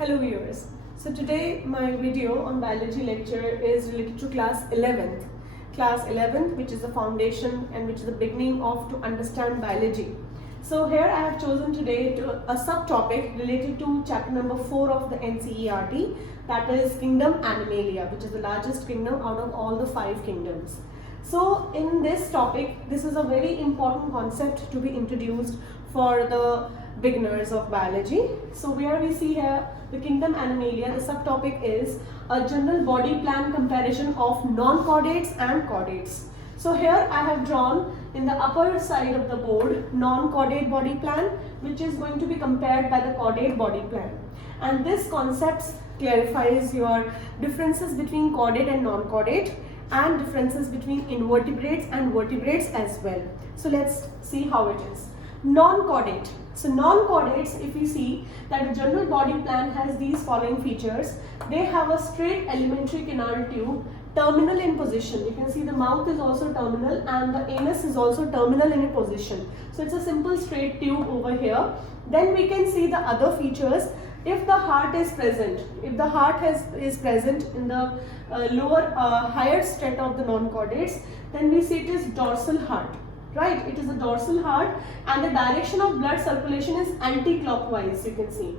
Hello viewers. So today my video on biology lecture is related to class 11th. Class 11th, which is the foundation and which is the beginning of to understand biology. So here I have chosen today a subtopic related to chapter number 4 of the NCERT, that is Kingdom Animalia, which is the largest kingdom out of all the 5 kingdoms. So in this topic, this is a very important concept to be introduced for the beginners of biology. So where we see here the Kingdom Animalia, the subtopic is a general body plan comparison of non-chordates and chordates. So here I have drawn in the upper side of the board non-chordate body plan, which is going to be compared by the chordate body plan. And this concept clarifies your differences between chordate and non-chordate and differences between invertebrates and vertebrates as well. So let's see how it is. Non-chordate. So non-chordates, if you see that the general body plan has these following features. They have a straight alimentary canal tube, terminal in position. You can see the mouth is also terminal and the anus is also terminal in a position. So it's a simple straight tube over here. Then we can see the other features. If the heart is present, if the heart is present in the higher strata of the non-chordates, then we see it is dorsal heart. Right, it is a dorsal heart and the direction of blood circulation is anti-clockwise, you can see.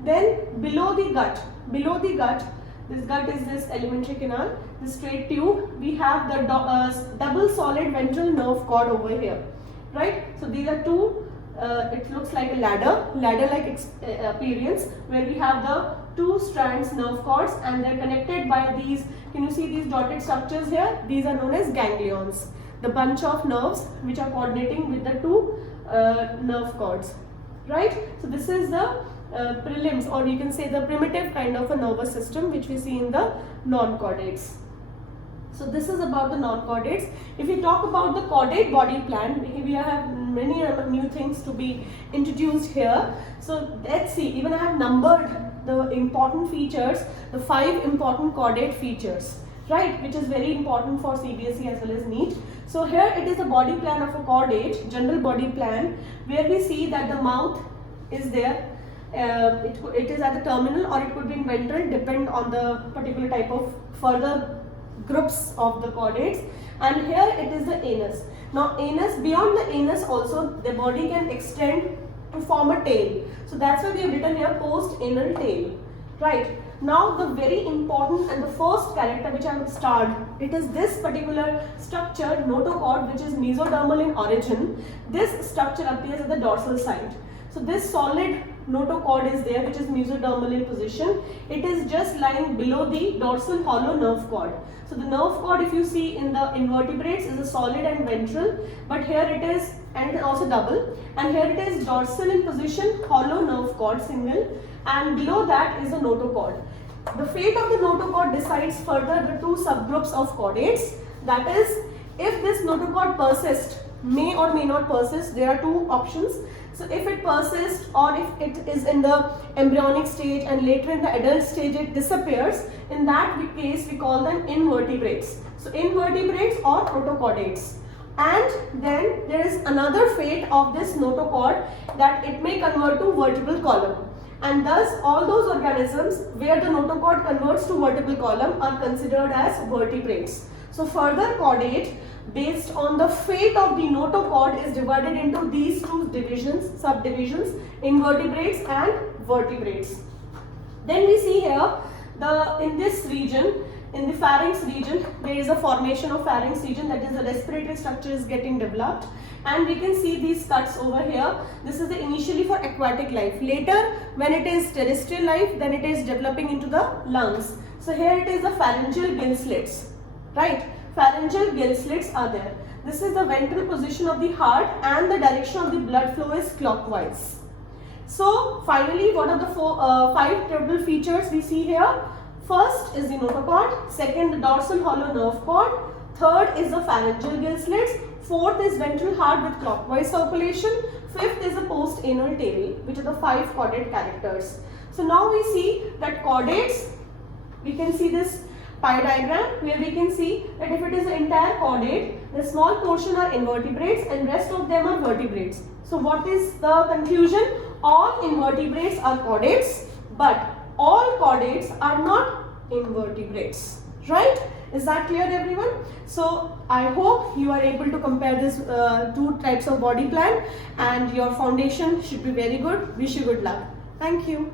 Then below the gut, this gut is this alimentary canal, the straight tube, we have the double solid ventral nerve cord over here. Right, so these are two, it looks like a ladder-like appearance where we have the two strands nerve cords and they are connected by these, can you see these dotted structures here? These are known as ganglions. The bunch of nerves which are coordinating with the two nerve cords, right? So this is the prelims, or you can say the primitive kind of a nervous system which we see in the non-chordates. So this is about the non-chordates. If we talk about the chordate body plan, we have many new things to be introduced here. So let's see, even I have numbered the important features, the 5 important chordate features, right, which is very important for CBSE as well as NEET. So here it is the body plan of a chordate, general body plan, where we see that the mouth is there, it is at the terminal or it could be in ventral, depend on the particular type of further groups of the chordates. And here it is the anus. Now anus, beyond the anus also the body can extend to form a tail. So that's why we have written here post-anal tail, right. Now the very important and the first character which I have starred, it is this particular structure, notochord, which is mesodermal in origin. This structure appears at the dorsal side. So this solid notochord is there, which is mesodermal in position. It is just lying below the dorsal hollow nerve cord. So the nerve cord, if you see in the invertebrates, is a solid and ventral, but here it is, and it is also double, and here it is dorsal in position, hollow nerve cord, single, and below that is the notochord. The fate of the notochord decides further the 2 subgroups of chordates. That is, if this notochord persists, may or may not persist, there are 2 options. So if it persists or if it is in the embryonic stage and later in the adult stage it disappears, in that case we call them invertebrates. So invertebrates or protochordates. And then there is another fate of this notochord, that it may convert to vertebral column. And thus all those organisms where the notochord converts to vertebral column are considered as vertebrates. So further chordate based on the fate of the notochord is divided into these 2 divisions, subdivisions, invertebrates and vertebrates. Then we see here in this region, in the pharynx region, there is a formation of pharynx region, that is the respiratory structure is getting developed, and we can see these cuts over here. This is initially for aquatic life. Later when it is terrestrial life, then it is developing into the lungs. So here it is the pharyngeal gill slits, right? Pharyngeal gill slits are there. This is the ventral position of the heart and the direction of the blood flow is clockwise. So finally, what are the 5 total features we see here? First is the notochord, second the dorsal hollow nerve cord, third is the pharyngeal gill slits, fourth is ventral heart with clockwise circulation, fifth is the post-anal tail, which are the 5 chordate characters. So now we see that chordates, we can see this pie diagram where we can see that if it is the entire chordate, the small portion are invertebrates and rest of them are vertebrates. So what is the conclusion? All invertebrates are chordates, but all chordates are not invertebrates, right? Is that clear, everyone? So I hope you are able to compare these two types of body plan, and your foundation should be very good. Wish you good luck. Thank you.